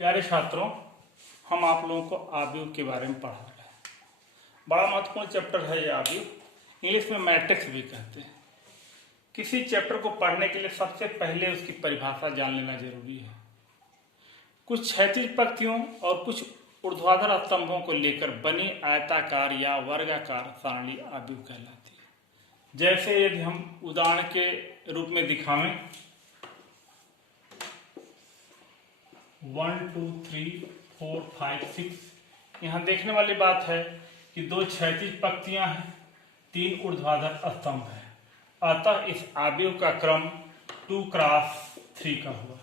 प्यारे छात्रों, हम आप लोगों को आव्यूह के बारे में पढ़ा रहे हैं। बड़ा महत्वपूर्ण चैप्टर है ये आव्यूह, इंग्लिश में मैट्रिक्स भी कहते हैं। किसी चैप्टर को पढ़ने के लिए सबसे पहले उसकी परिभाषा जान लेना जरूरी है। कुछ क्षैतिज पंक्तियों और कुछ ऊर्ध्वाधर स्तंभों को लेकर बनी आयताकार या वर्गाकार सारणी आव्यूह कहलाती है। जैसे यदि हम उदाहरण के रूप में दिखावें, 1 2 3 4 5 6, यहाँ देखने वाली बात है कि दो क्षैतिज पंक्तियां हैं, तीन ऊर्ध्वाधर स्तंभ है। अतः इस आव्यूह का क्रम 2 क्रॉस 3 का हुआ।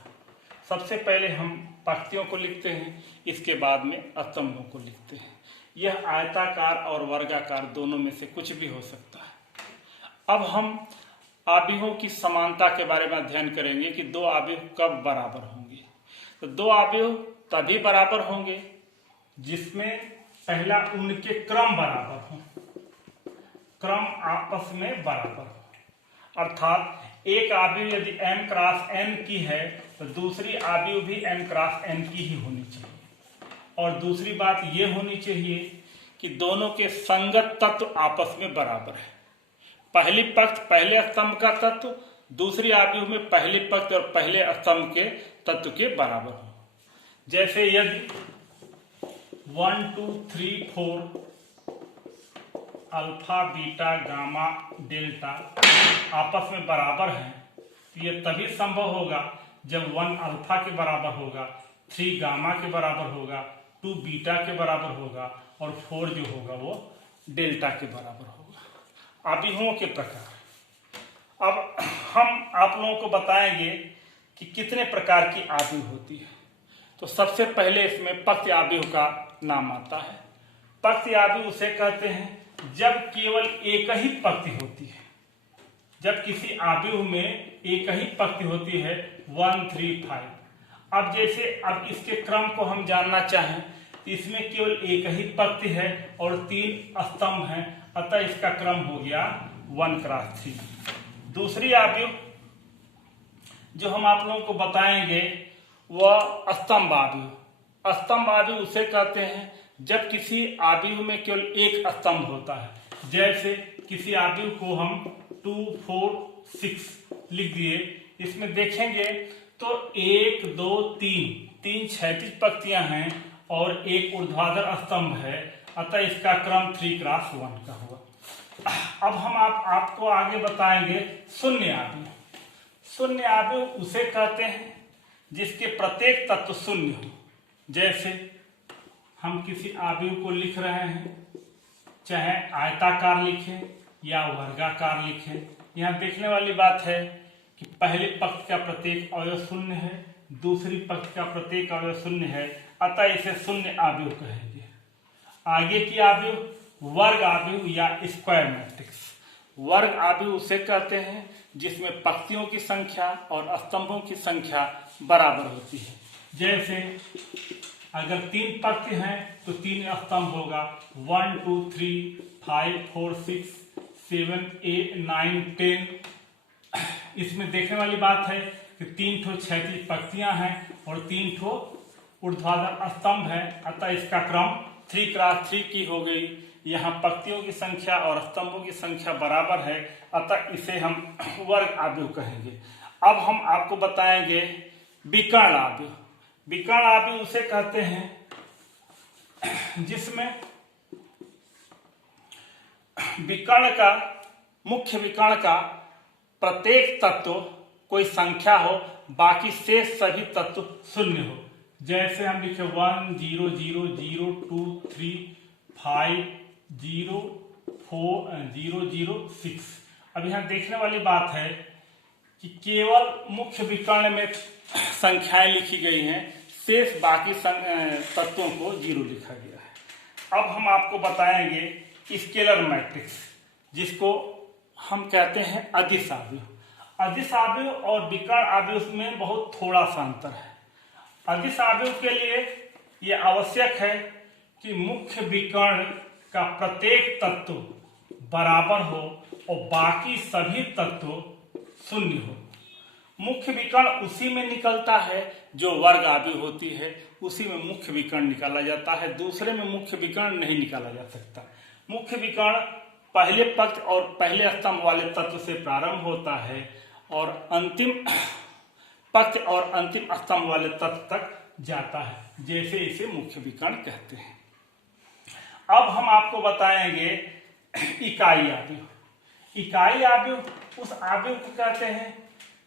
सबसे पहले हम पंक्तियों को लिखते हैं, इसके बाद में स्तंभों को लिखते हैं। यह आयताकार और वर्गाकार दोनों में से कुछ भी हो सकता है। अब हम आव्यूहों की समानता के बारे में अध्ययन करेंगे कि दो आव्यूह कब बराबर होंगे। तो दो आव्यूह तभी बराबर होंगे जिसमें पहला उनके क्रम बराबर हो, क्रम आपस में बराबर हो। अर्थात एक आव्यूह यदि m क्रॉस n की है तो दूसरी आव्यूह भी m क्रॉस n की ही होनी चाहिए। और दूसरी बात यह होनी चाहिए कि दोनों के संगत तत्व आपस में बराबर है। पहली पंक्ति पहले स्तंभ का तत्व दूसरी आव्यूह में पहली पंक्ति और पहले स्तंभ के तत्व के बराबर हो। जैसे यदि 1 2 3 4 अल्फा बीटा गामा डेल्टा आपस में बराबर हैं, तो यह तभी संभव होगा जब 1 अल्फा के बराबर होगा, 3 गामा के बराबर होगा, 2 बीटा के बराबर होगा और 4 जो होगा वो डेल्टा के बराबर होगा। आव्यूहों के प्रकार। अब हम आप लोगों को बताएंगे कि कितने प्रकार की आव्यूह होती है। तो सबसे पहले इसमें पंक्ति आव्यूह का नाम आता है। पंक्ति आव्यूह उसे कहते हैं जब केवल एक ही पंक्ति होती है। जब किसी आव्यूह में एक ही पंक्ति होती है 1 3 5। अब जैसे अब इसके क्रम को हम जानना चाहें तो इसमें केवल एक ही पंक्ति है और 3 स्तंभ हैं, अतः इसका क्रम हो गया 1 क्रॉस 3। दूसरी आव्यूह जो हम आप लोगों को बताएंगे वह स्तंभ आव्यूह। स्तंभ आव्यूह उसे कहते हैं जब किसी आव्यूह में केवल एक स्तंभ होता है। जैसे किसी आव्यूह को हम 2 4 6 लिख दिए, इसमें देखेंगे तो 1 2 3 क्षैतिज पंक्तियां हैं और एक ऊर्ध्वाधर स्तंभ है, अतः इसका क्रम 3 क्रॉस 1 का हुआ। अब हम आपको आगे बताएंगे शून्य आव्यूह। शून्य आव्यूह उसे कहते हैं जिसके प्रत्येक तत्व शून्य हो। जैसे हम किसी आव्यूह को लिख रहे हैं, चाहे आयताकार लिखें या वर्गाकार लिखें, यहाँ देखने वाली बात है कि पहले पंक्ति का प्रत्येक अवयव शून्य है, दूसरी पंक्ति का प्रत्येक अवयव शून्य है, अतः इसे शून्य आव्यूह कहेंगे। आगे की आव्यूह वर्ग आव्यूह या स्क्वायर मैट्रिक्स। वर्ग आव्यूह उसे कहते हैं जिसमें पंक्तियों की संख्या और स्तंभों की संख्या बराबर होती है। जैसे अगर 3 पंक्ति हैं तो 3 स्तंभ होगा, 1 2 3 5 4 6 7 8 9 10। इसमें देखने वाली बात है कि 3 ठो क्षैतिज पंक्तियां हैं और 3 ठो ऊर्ध्वाधर स्तंभ है, अतः इसका क्रम 3 क्रॉस 3 की हो गई। यहाँ पंक्तियों की संख्या और स्तंभों की संख्या बराबर है, अतः इसे हम वर्ग आव्यूह कहेंगे। अब हम आपको बताएंगे विकर्ण आव्यूह। विकर्ण आव्यूह उसे कहते हैं जिसमें मुख्य विकर्ण का प्रत्येक तत्व कोई संख्या हो, बाकी शेष सभी तत्व शून्य हो। जैसे हम लिखे 1 0 0 0 2 3 5 0 4 0 0 6। अब यहाँ देखने वाली बात है कि केवल मुख्य विकर्ण में संख्याएं लिखी गई हैं, शेष बाकी तत्वों को 0 लिखा गया है। अब हम आपको बताएंगे स्केलर मैट्रिक्स, जिसको हम कहते हैं अदिश आव्यूह। अदिश आव्यूह और विकर्ण आव्यूह में बहुत थोड़ा सा अंतर है। अदिश आव्यूह के लिए यह आवश्यक है कि मुख्य विकर्ण का प्रत्येक तत्व बराबर हो और बाकी सभी तत्व शून्य हो। मुख्य विकर्ण उसी में निकलता है जो वर्ग आव्यूह होती है, उसी में मुख्य विकर्ण निकाला जाता है, दूसरे में मुख्य विकर्ण नहीं निकाला जा सकता। मुख्य विकर्ण पहले पक्ष और पहले स्तंभ वाले तत्व से प्रारंभ होता है और अंतिम पक्ष और अंतिम स्तंभ वाले तत्व तक जाता है, जैसे इसे मुख्य विकर्ण कहते हैं। अब हम आपको बताएंगे इकाई आव्यूह। इकाई आव्यूह उस आव्यूह को कहते हैं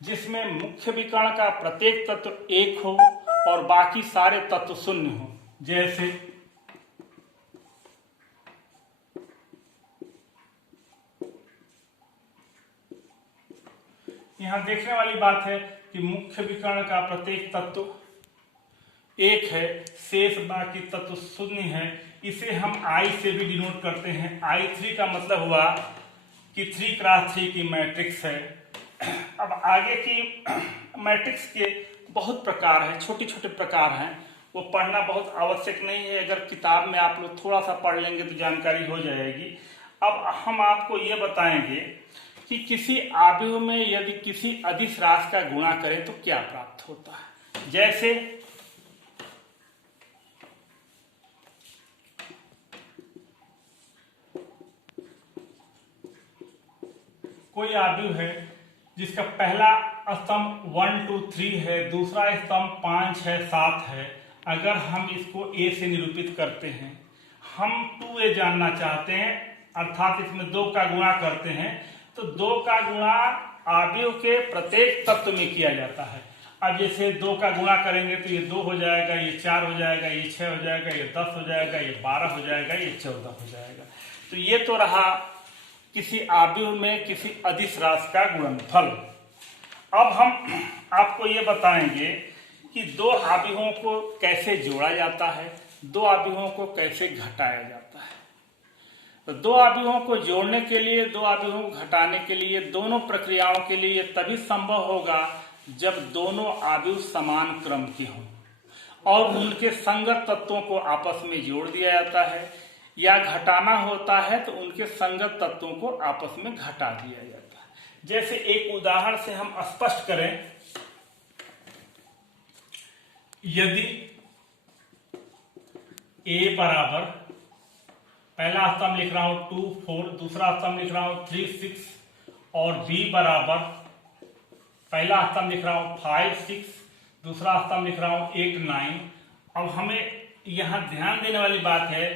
जिसमें मुख्य विकर्ण का प्रत्येक तत्व एक हो और बाकी सारे तत्व शून्य हो। जैसे यहां देखने वाली बात है कि मुख्य विकर्ण का प्रत्येक तत्व एक है, शेष बाकी तत्व शून्य है। इसे हम आई से भी डिनोट करते हैं। I3 का मतलब हुआ कि 3x3 की मैट्रिक्स है। अब आगे की मैट्रिक्स के बहुत प्रकार हैं, छोटे छोटे प्रकार हैं, वो पढ़ना बहुत आवश्यक नहीं है। अगर किताब में आप लोग थोड़ा सा पढ़ लेंगे तो जानकारी हो जाएगी। अब हम आपको ये बताएंगे कि किसी आव्यूह में यदि किसी अदिश राशि का गुणा करें तो क्या प्राप्त होता है। जैसे कोई आव्यूह है जिसका पहला स्तंभ 1 2 3 है, दूसरा स्तंभ 5 6 7 है। अगर हम इसको a से निरूपित करते हैं, हम 2a जानना चाहते हैं, अर्थात इसमें 2 का गुणा करते हैं, तो 2 का गुणा आव्यूह के प्रत्येक तत्व में किया जाता है। अब जैसे 2 का गुणा करेंगे तो ये 2 हो जाएगा, ये 4 हो जाएगा, ये 6 हो जाएगा, ये 10 हो जाएगा, ये 12 हो जाएगा, ये 14 हो जाएगा। तो ये तो रहा किसी आव्यूह में किसी अदिश राशि का गुणनफल। अब हम आपको ये बताएंगे कि 2 आव्यूहों को कैसे जोड़ा जाता है, 2 आव्यूहों को कैसे घटाया जाता है। तो 2 आव्यूहों को जोड़ने के लिए, 2 आव्यूहों को घटाने के लिए, दोनों प्रक्रियाओं के लिए तभी संभव होगा जब दोनों आव्यूह समान क्रम के हों और उनके संगत तत्वों को आपस में जोड़ दिया जाता है, या घटाना होता है तो उनके संगत तत्वों को आपस में घटा दिया जाता है। जैसे एक उदाहरण से हम स्पष्ट करें, यदि a बराबर, पहला स्तंभ लिख रहा हूं 2 4, दूसरा स्तंभ लिख रहा हूं 3 6, और b बराबर, पहला स्तंभ लिख रहा हूं 5 6, दूसरा स्तंभ लिख रहा हूं 8 9। अब हमें यहां ध्यान देने वाली बात है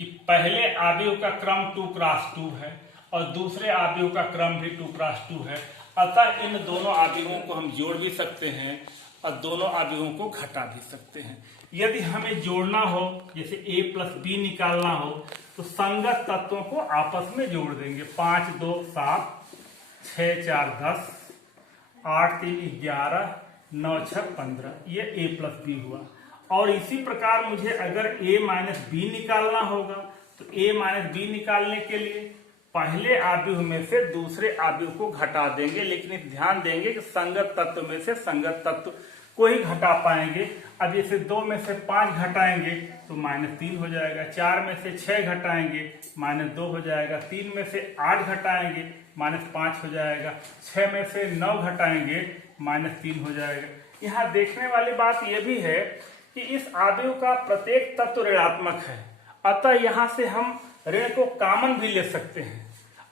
कि पहले आव्यूह का क्रम 2x2 है और दूसरे आव्यूह का क्रम भी 2x2 है। अतः इन दोनों आव्यूहों को हम जोड़ भी सकते हैं और दोनों आव्यूहों को घटा भी सकते हैं। यदि हमें जोड़ना हो, जैसे a प्लस b निकालना हो, तो संगत तत्वों को आपस में जोड़ देंगे। 5 2 7, 6 4 10, 8 3 11, 9 6 15, ये a प्लस b हुआ। और इसी प्रकार मुझे अगर a माइनस b निकालना होगा तो a माइनस b निकालने के लिए पहले आव्यूह में से दूसरे आव्यूह को घटा देंगे, लेकिन ध्यान देंगे कि संगत तत्व में से संगत तत्व को ही घटा पाएंगे। अब जैसे 2 में से 5 घटाएंगे तो -3 हो जाएगा, 4 में से 6 घटाएंगे -2 हो जाएगा, 3 में से 8 घटाएंगे -5 हो जाएगा, 6 में से 9 घटाएंगे -3 हो जाएगा। यहाँ देखने वाली बात यह भी है कि इस आव्यूह का प्रत्येक तत्व ऋणात्मक है, अतः यहां से हम ऋण को कॉमन भी ले सकते हैं।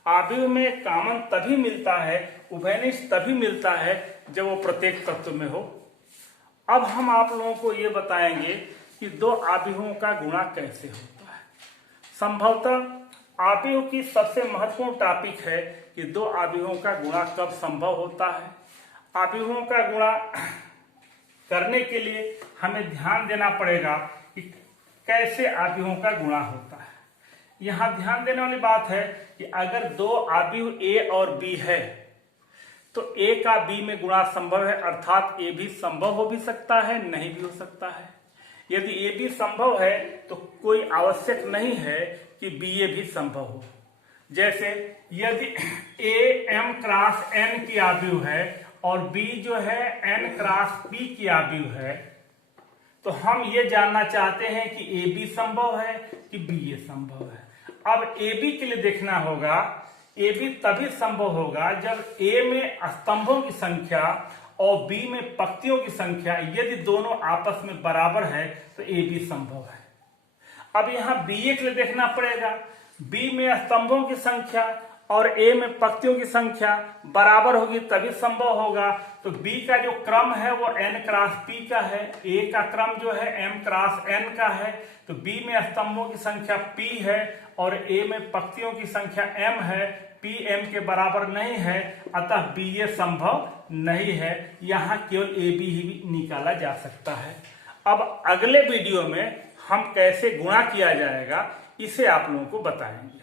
आव्यूह में कॉमन तभी मिलता है, उभयनिष्ठ तभी मिलता है जब वो प्रत्येक तत्व में हो। अब हम आप लोगों को ये बताएंगे कि 2 आव्यूहों का गुणा कैसे होता है। संभवतः आव्यूह की सबसे महत्वपूर्ण टॉपिक है कि 2 आव्यूहों का गुणा कब संभव होता है। आव्यूहों का गुणा करने के लिए हमें ध्यान देना पड़ेगा कि कैसे आव्यूहों का गुणा होता है। यहां ध्यान देने वाली बात है कि अगर 2 आव्यूह a और b है तो a का b में गुणा संभव है, अर्थात a भी संभव हो भी सकता है, नहीं भी हो सकता है। यदि a भी संभव है तो कोई आवश्यक नहीं है कि ba भी संभव हो। जैसे यदि a m क्रॉस n की आव्यूह है और b जो है n क्रॉस p की आव्यूह है, तो हम ये जानना चाहते हैं कि a b संभव है कि b ये संभव है। अब a b के लिए देखना होगा, a b तभी संभव होगा जब a में स्तंभों की संख्या और बी में पंक्तियों की संख्या यदि दोनों आपस में बराबर है तो ए बी संभव है। अब यहां बी ए के लिए देखना पड़ेगा, बी में स्तंभों की संख्या और ए में पंक्तियों की संख्या बराबर होगी तभी संभव होगा। तो बी का जो क्रम है वो n क्रॉस p का है, ए का क्रम जो है m क्रॉस n का है। तो बी में स्तंभों की संख्या p है और ए में पंक्तियों की संख्या m है, p m के बराबर नहीं है, अतः बी ए संभव नहीं है। यहाँ केवल ए बी ही निकाला जा सकता है। अब अगले वीडियो में हम कैसे गुणा किया जाएगा इसे आप लोगों को बताएंगे।